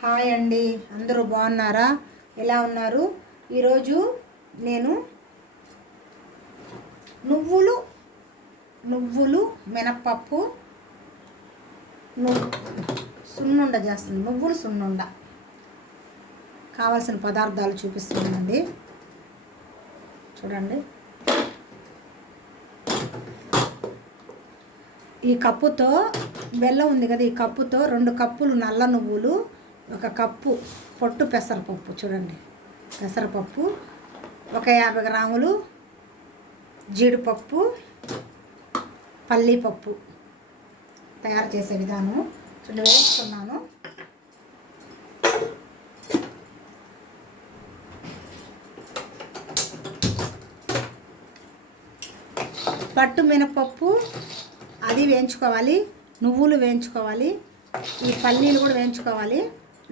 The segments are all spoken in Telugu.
హాయ్ అండి, అందరూ బాగున్నారా? ఎలా ఉన్నారు? ఈరోజు నేను నువ్వులు మినప్పప్పు సున్నుండ చేస్తున్నాను. నువ్వులు సున్నుండ కావాల్సిన పదార్థాలు చూపిస్తున్నానండి. చూడండి, ఈ కప్పుతో బెల్లం ఉంది కదా, ఈ కప్పుతో 2 కప్పులు నల్ల నువ్వులు, 1 కప్పు పొట్టు పెసరపప్పు, చూడండి పెసరపప్పు, 50 గ్రాములు జీడిపప్పు, పల్లీపప్పు తయారు చేసే విధానం చూడండి. వేసుకున్నాను. పట్టు మినపప్పు అది వేయించుకోవాలి, నువ్వులు వేయించుకోవాలి, ఈ పల్లీలు కూడా వేయించుకోవాలి,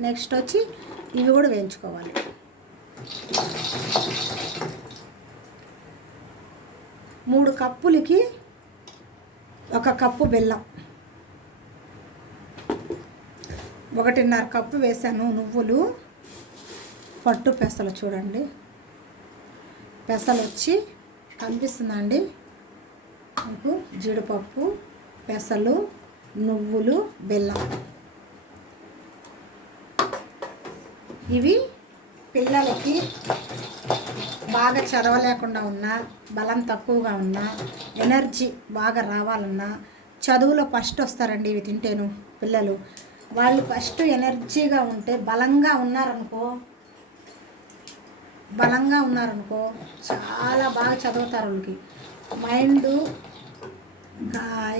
నెక్స్ట్ వచ్చి ఇవి కూడా వేయించుకోవాలి. మూడు కప్పులకి 1 కప్పు బెల్లం, 1.5 కప్పు వేసాను నువ్వులు. పట్టు పెసలు చూడండి, పెసలు వచ్చి కనిపిస్తుందండి మీకు, జీడిపప్పు, పెసలు, నువ్వులు, బెల్లం. ఇవి పిల్లలకి బాగా చదవలేకుండా ఉన్నా, బలం తక్కువగా ఉన్నా, ఎనర్జీ బాగా రావాలన్నా, చదువులో ఫస్ట్ వస్తారండి ఇవి తింటేను పిల్లలు. వాళ్ళు ఫస్ట్ ఎనర్జీగా ఉంటే బలంగా ఉన్నారనుకో చాలా బాగా చదువుతారు. వాళ్ళకి మైండ్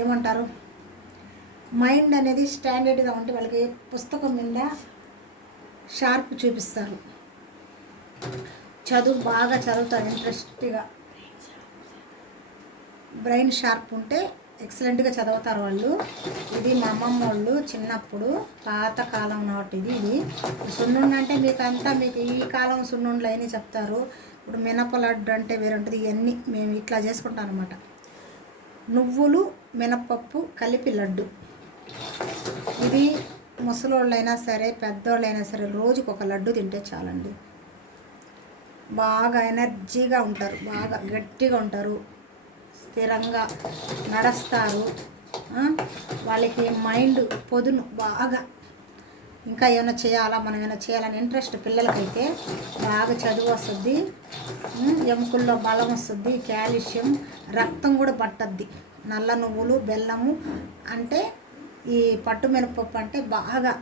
ఏమంటారు, మైండ్ అనేది స్టాండర్డ్గా ఉంటే వాళ్ళకి పుస్తకం మీద షార్ప్ చూపిస్తారు, చదువు బాగా చదువుతారు ఇంట్రెస్ట్గా. బ్రెయిన్ షార్ప్ ఉంటే ఎక్సలెంట్గా చదువుతారు వాళ్ళు. ఇది మా అమ్మమ్మ వాళ్ళు చిన్నప్పుడు పాతకాలం నాటి ఇది సున్నుండ అంటే మీకు ఈ కాలం సున్నుండలు అయినా చెప్తారు. ఇప్పుడు మినపలడ్డు అంటే వేరే ఉంటుంది. ఇవన్నీ మేము ఇట్లా చేసుకుంటాం అనమాట. నువ్వులు మినపప్పు కలిపి లడ్డు. ఇది ముసలోళ్ళైనా సరే పెద్దోళ్ళైనా సరే రోజుకు 1 లడ్డు తింటే చాలండి. బాగా ఎనర్జీగా ఉంటారు, బాగా గట్టిగా ఉంటారు, స్థిరంగా నడుస్తారు. వాళ్ళకి మైండ్ పొదును బాగా, ఇంకా ఏమైనా చేయాలా మనం ఏమైనా చేయాలని ఇంట్రెస్ట్ పిల్లలకైతే బాగా చదువు వస్తుంది, ఎముకల్లో బలం వస్తుంది, కాల్షియం, రక్తం కూడా పట్టద్ది. నల్ల నువ్వులు బెల్లము అంటే ఈ పట్టు మినపప్పు అంటే బాగా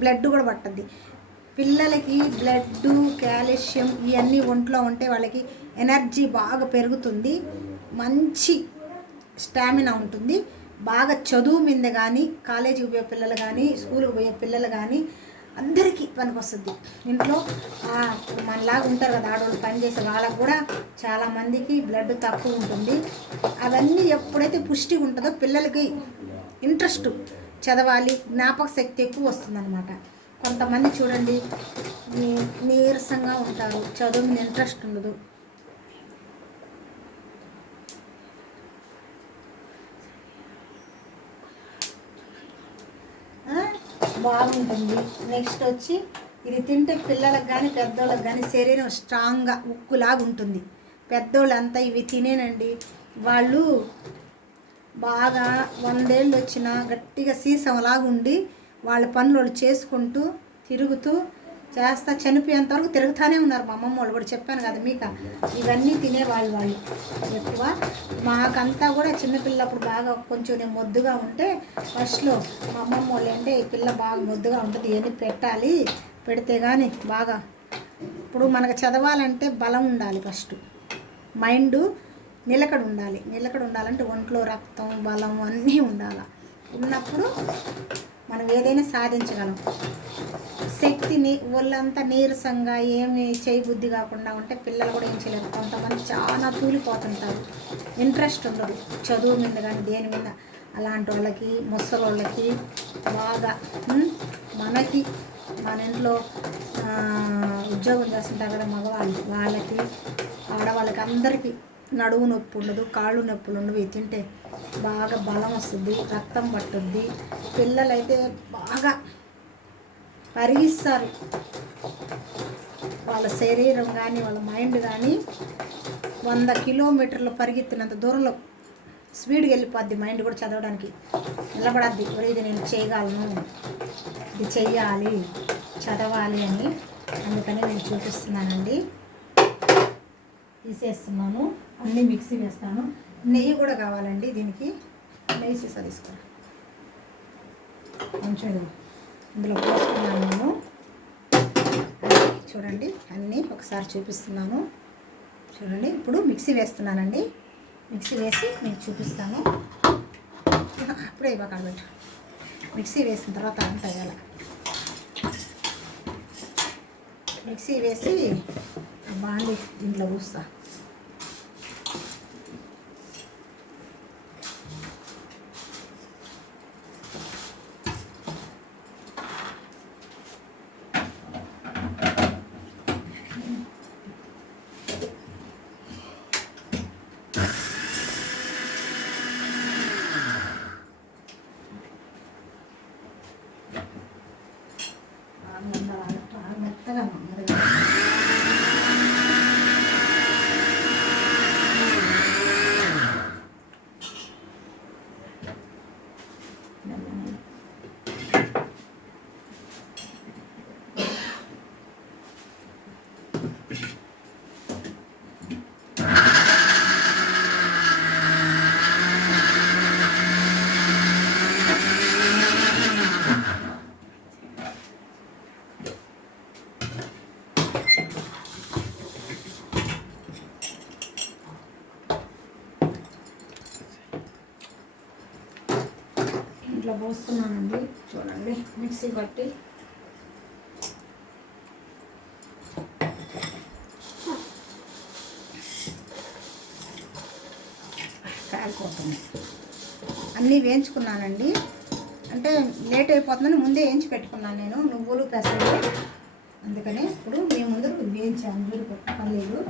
బ్లడ్ కూడా పట్టద్ది పిల్లలకి. బ్లడ్, కాల్షియం ఇవన్నీ ఒంట్లో ఉంటే వాళ్ళకి ఎనర్జీ బాగా పెరుగుతుంది, మంచి స్టామినా ఉంటుంది. బాగా చదువు మీద కానీ, కాలేజీకి పోయే పిల్లలు కానీ, స్కూల్కి పోయే పిల్లలు కానీ అందరికీ పనికి వస్తుంది. ఇంట్లో మనలాగా ఉంటారు కదా ఆడవాళ్ళు పనిచేసే వాళ్ళకు కూడా చాలామందికి బ్లడ్ తక్కువ ఉంటుంది. అవన్నీ ఎప్పుడైతే పుష్టిగా ఉంటుందో పిల్లలకి ఇంట్రెస్ట్ చదవాలి, జ్ఞాపక శక్తి ఎక్కువ వస్తుందన్నమాట. కొంతమంది చూడండి నీరసంగా ఉంటారు, చదువు మీద ఇంట్రెస్ట్ ఉండదు. బాగుంటుంది. నెక్స్ట్ వచ్చి ఇది తింటే పిల్లలకు కానీ పెద్దోళ్ళకి కానీ శరీరం స్ట్రాంగ్గా ఉక్కులాగా ఉంటుంది. పెద్దోళ్ళు అంతా ఇవి తినేనండి, వాళ్ళు బాగా 100 ఏళ్ళు వచ్చినా గట్టిగా సీసంలాగా ఉండి వాళ్ళ పనులు వాళ్ళు చేసుకుంటూ తిరుగుతూ చేస్తా చనిపోయేంత వరకు తిరుగుతూనే ఉన్నారు. మా అమ్మమ్మ వాళ్ళు కూడా చెప్పాను కదా మీకు, ఇవన్నీ తినేవాళ్ళు ఎక్కువ. మాకంతా కూడా చిన్నపిల్లప్పుడు బాగా కొంచెం నేను మొద్దుగా ఉంటే ఫస్ట్లో మా అమ్మమ్మ వాళ్ళు అంటే ఈ పిల్ల బాగా మొద్దుగా ఉంటుంది, ఇవన్నీ పెట్టాలి, పెడితే కానీ బాగా. ఇప్పుడు మనకు చదవాలంటే బలం ఉండాలి, ఫస్ట్ మైండ్ నిలకడ ఉండాలంటే ఒంట్లో రక్తం బలం అన్నీ ఉండాలి. ఉన్నప్పుడు మనం ఏదైనా సాధించగలం. శక్తిని ఒళ్ళంతా నీరసంగా ఏమి చేయబుద్ధి కాకుండా ఉంటే పిల్లలు కూడా ఏం చేయలేరు. కొంతమంది చాలా తూలిపోతుంటారు, ఇంట్రెస్ట్ ఉండదు చదువు మీద కానీ దేని మీద. అలాంటి వాళ్ళకి, ముసలోళ్ళకి బాగా, మనకి మన ఇంట్లో ఉద్యోగం చేస్తుంటారు కదా మగవాళ్ళు, వాళ్ళకి ఆడవాళ్ళకి అందరికీ నడువు నొప్పి ఉండదు, కాళ్ళు నొప్పులు ఉండవు. ఇవి తింటే బాగా బలం వస్తుంది, రక్తం పట్టుద్ది. పిల్లలైతే బాగా పరిగిస్తారు. వాళ్ళ శరీరం కానీ వాళ్ళ మైండ్ కానీ 100 కిలోమీటర్లు పరిగెత్తినంత దూరంలో స్పీడ్గా వెళ్ళిపోద్ది. మైండ్ కూడా చదవడానికి నిలబడద్ది. ఇది నేను చేయగలను, ఇది చెయ్యాలి, చదవాలి అని. అందుకని నేను చూపిస్తున్నానండి. తీసేస్తున్నాను, అన్నీ మిక్సీ వేస్తాను. నెయ్యి కూడా కావాలండి దీనికి. నెయ్యి సీసా తీసుకోండి, కొంచెం ఇందులో పోసుకున్నాను నేను. చూడండి, అన్నీ ఒకసారి చూపిస్తున్నాను. చూడండి, ఇప్పుడు మిక్సీ వేస్తున్నానండి. మిక్సీ వేసి మీకు చూపిస్తాను. అప్పుడే ఇవ్వకండి, మిక్సీ వేసిన తర్వాత అంతా ఇలా మిక్సీ వేసి బాండి దీంట్లో పూస్తా. మెత్తగా ఇట్లా పోస్తున్నానండి. చూడండి, మిక్సీ పట్టి కాలిపోతుంది. అన్నీ వేయించుకున్నానండి. అంటే లేట్ అయిపోతుందని ముందే వేయించి పెట్టుకున్నాను నేను, నువ్వులు పెసలు. అందుకనే ఇప్పుడు మేము ముందు వేయించాము జీడిపప్పు, పల్లీలు.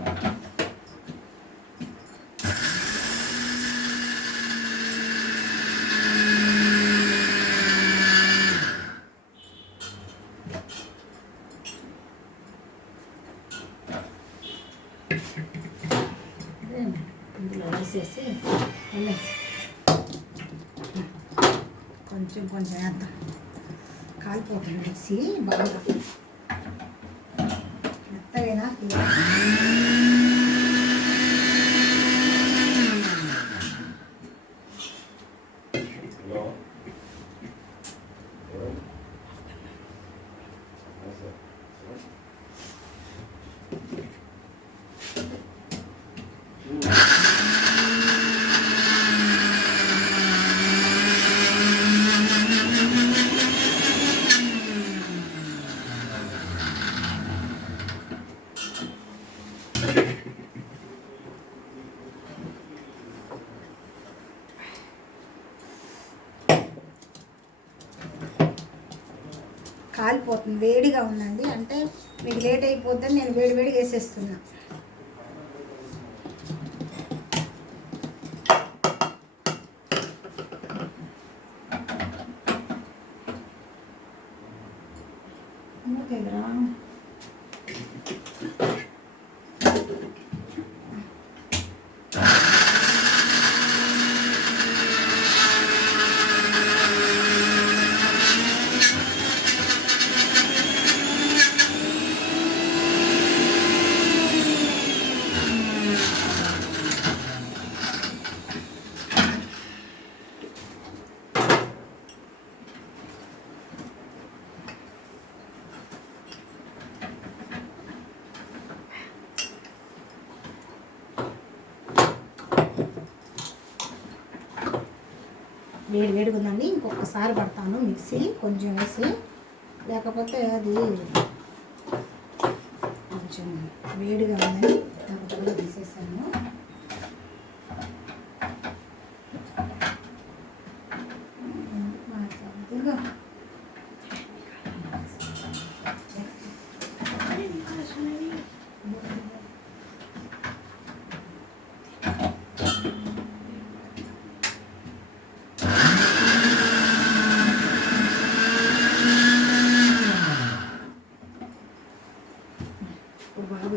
ఇందులో వేసేసి కొంచెం కొంచెం వేద్దాం. కాలిపోతుంది మిక్సీ బాగా మెత్తగైనా. కాలిపోతుంది, వేడిగా ఉందండి. అంటే మీకు లేట్ అయిపోద్దని నేను వేడిగా వేసేస్తున్నా. ఓకేరా, వేడిగా ఉందండి. ఇంకొకసారి పడతాను మిక్సీ కొంచెం వేసి, లేకపోతే అది కొంచెం వేడిగా ఉందని దాంట్లో తీసేసాను.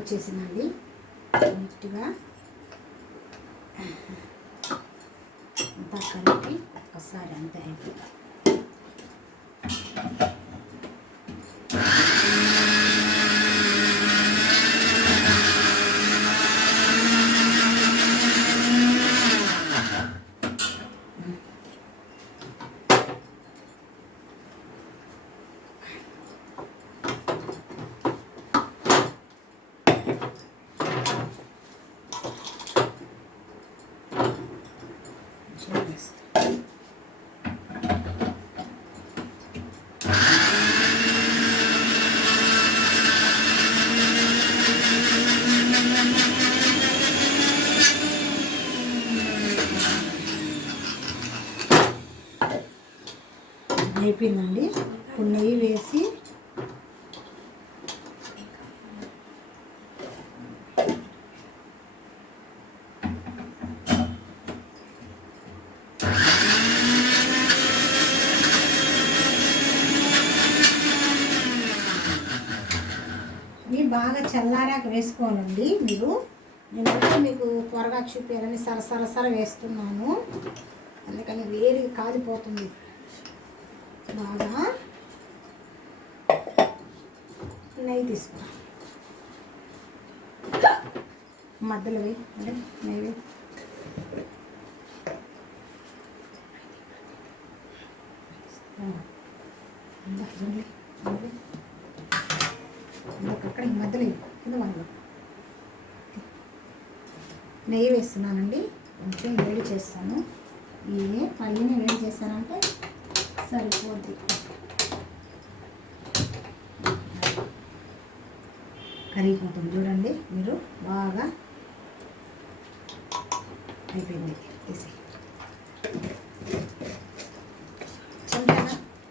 వచ్చేసిందండి నీట్గా అంతా కలిపి ఒక్కసారి అంతే అయిపోయింది. అయిపోయిందండి. ఇప్పుడు నెయ్యి వేసి ఇవి బాగా చల్లారాక వేసుకోవాలండి మీరు. నేను మీకు త్వరగా చూపించాలని సరసర వేస్తున్నాను, అందుకని వేడి కాలిపోతుంది బాగా. నెయ్యి తీసుకురా, మధ్యలో వేయి, అదే నెయ్యి వేయి. అక్కడ మధ్యలో కింద వాళ్ళు నెయ్యి వేస్తున్నానండి. కొంచెం వేడి చేస్తాను. ఇవి మళ్ళీ వేడి చేశానంటే సరిపోద్ది. కరిగిపోతుంది చూడండి మీరు. బాగా అయిపోయింది. తీసి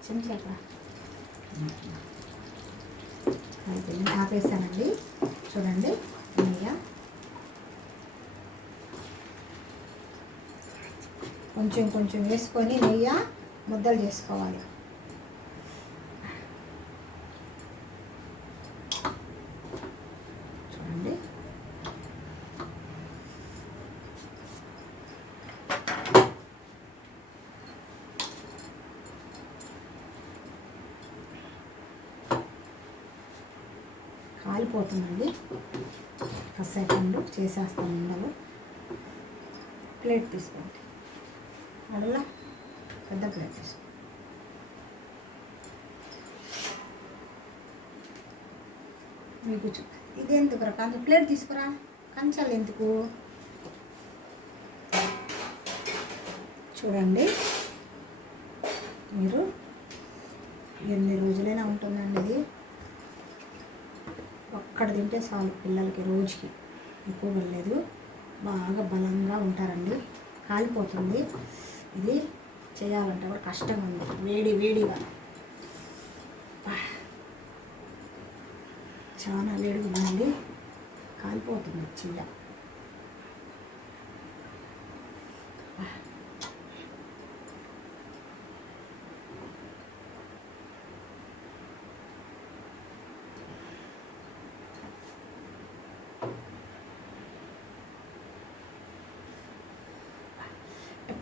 చెంచాక అయిపోయింది. ఆపేసానండి చూడండి. నెయ్యి కొంచెం కొంచెం వేసుకొని నెయ్యి ముద్దలు చేసుకోవాలి. చూడండి కాలిపోతుందండి. కాసేపు చేసేస్తాను. ఉండలు ప్లేట్ తీసుకోండి. అడలా పెద్ద ప్లేట్ తీసుకో. మీకు ఇది ఎందుకురా కంచ ప్లేట్ తీసుకురా. కంచాలు ఎందుకు చూడండి మీరు. ఎన్ని రోజులైనా ఉంటుందండి ఇది. ఒక్కడ తింటే చాలు పిల్లలకి, రోజుకి ఎక్కువ వెళ్ళలేదు. బాగా బలంగా ఉంటారండి. కాలిపోతుంది. ఇది చేయాలంటే కూడా కష్టంగా ఉంది. వేడిగా చాలా వేడిగా ఉందండి. కాలిపోతుంది చెయ్య.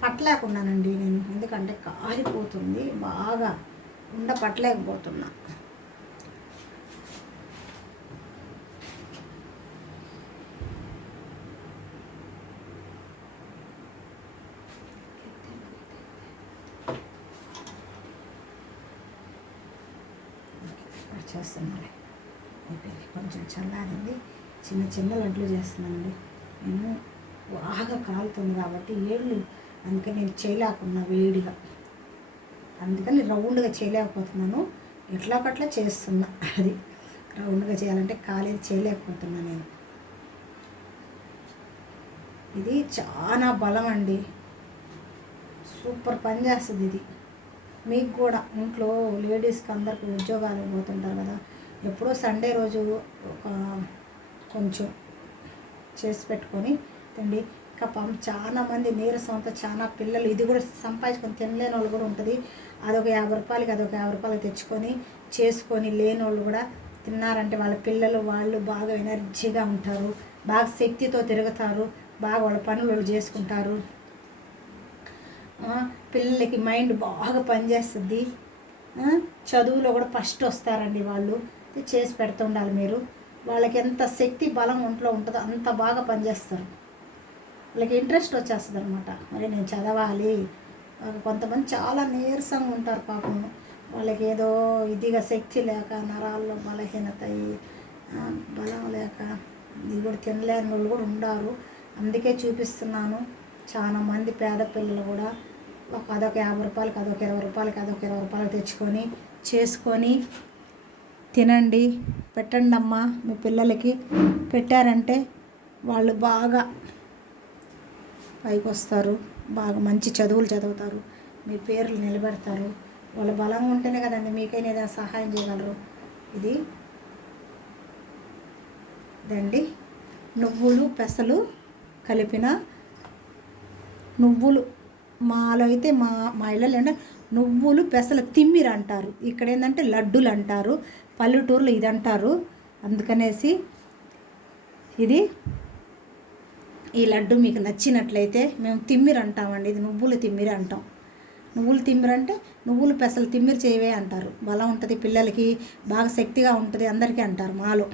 పట్టలేకున్నానండి నేను, ఎందుకంటే కాలిపోతుంది బాగా. పట్టలేకపోతున్నా. చేస్తున్నాను. అయిపోయింది. కొంచెం చల్లారింది. చిన్న లడ్లు చేస్తున్నానండి నేను. బాగా కాలుతుంది కాబట్టి ఏళ్ళు, అందుకని నేను చేయలేకున్నా వేడిగా. అందుకని రౌండ్గా చేయలేకపోతున్నాను. ఎట్లా చేస్తున్నా. అది రౌండ్గా చేయాలంటే కాలేది చేయలేకపోతున్నా నేను. ఇది చాలా బలం అండి. సూపర్ పని చేస్తుంది ఇది. మీకు కూడా ఇంట్లో లేడీస్కి అందరికి ఉద్యోగాలు పోతుంటారు కదా, ఎప్పుడో సండే రోజు కొంచెం చేసి పెట్టుకొని తిండి. ఇంకా చాలామంది నీరసంతో చాలా పిల్లలు ఇది కూడా సంపాదించుకొని తినలేని వాళ్ళు కూడా ఉంటుంది. అదొక 50 రూపాయలకి అదొక 50 రూపాయలకి తెచ్చుకొని చేసుకొని లేని వాళ్ళు కూడా తిన్నారంటే వాళ్ళ పిల్లలు వాళ్ళు బాగా ఎనర్జీగా ఉంటారు, బాగా శక్తితో తిరుగుతారు, బాగా వాళ్ళ పనులు వాళ్ళు చేసుకుంటారు. పిల్లలకి మైండ్ బాగా పనిచేస్తుంది. చదువులో కూడా ఫస్ట్ వస్తారండి వాళ్ళు. చేసి పెడుతుండాలి మీరు. వాళ్ళకి ఎంత శక్తి బలం ఒంట్లో ఉంటుందో అంత బాగా పనిచేస్తారు. వాళ్ళకి ఇంట్రెస్ట్ వచ్చేస్తుంది అనమాట. మరి నేను చదవాలి. కొంతమంది చాలా నీరసంగా ఉంటారు పాపం. వాళ్ళకి ఏదో ఇదిగా శక్తి లేక, నరాల్లో బలహీనత, బలం లేక ఇది కూడా తినలేని వాళ్ళు కూడా ఉండారు. అందుకే చూపిస్తున్నాను. చాలా మంది పేద పిల్లలు కూడా అదొక 50 రూపాయలకి, అదొక 20 రూపాయలకి, అదొక 20 రూపాయలకి తెచ్చుకొని చేసుకొని తినండి, పెట్టండి అమ్మా. మీ పిల్లలకి పెట్టారంటే వాళ్ళు బాగా పైకి వస్తారు, బాగా మంచి చదువులు చదువుతారు, మీ పేర్లు నిలబెడతారు. వాళ్ళ బలంగా ఉంటేనే కదండి మీకైనా ఏదైనా సహాయం చేయగలరు. ఇదండి నువ్వులు పెసలు కలిపిన నువ్వులు. మాలో అయితే మా ఇళ్ళలో ఏంటంటే నువ్వులు పెసలు తిమ్మిరి అంటారు. ఇక్కడ ఏంటంటే లడ్డూలు అంటారు, పల్లెటూరులో ఇది అంటారు. అందుకనేసి ఈ లడ్డు మీకు నచ్చినట్లయితే మేము తిమ్మిరి అంటామండి. ఇది నువ్వులు తిమ్మిరి అంటాం. నువ్వులు తిమ్మిరి అంటే నువ్వులు పెసలు తిమ్మిరి చేయవే అంటారు. బలం ఉంటుంది పిల్లలకి, బాగా శక్తిగా ఉంటుంది అందరికీ అంటారు. మాలో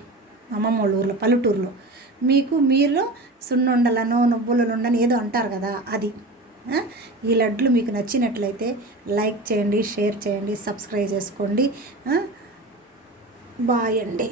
అమ్మమ్మ వాళ్ళ ఊర్లో పల్లెటూరులో. మీరు సున్నుండలను నువ్వులను ఏదో అంటారు కదా అది. ఈ లడ్లు మీకు నచ్చినట్లయితే లైక్ చేయండి, షేర్ చేయండి, సబ్స్క్రైబ్ చేసుకోండి. బాయ్ అండి.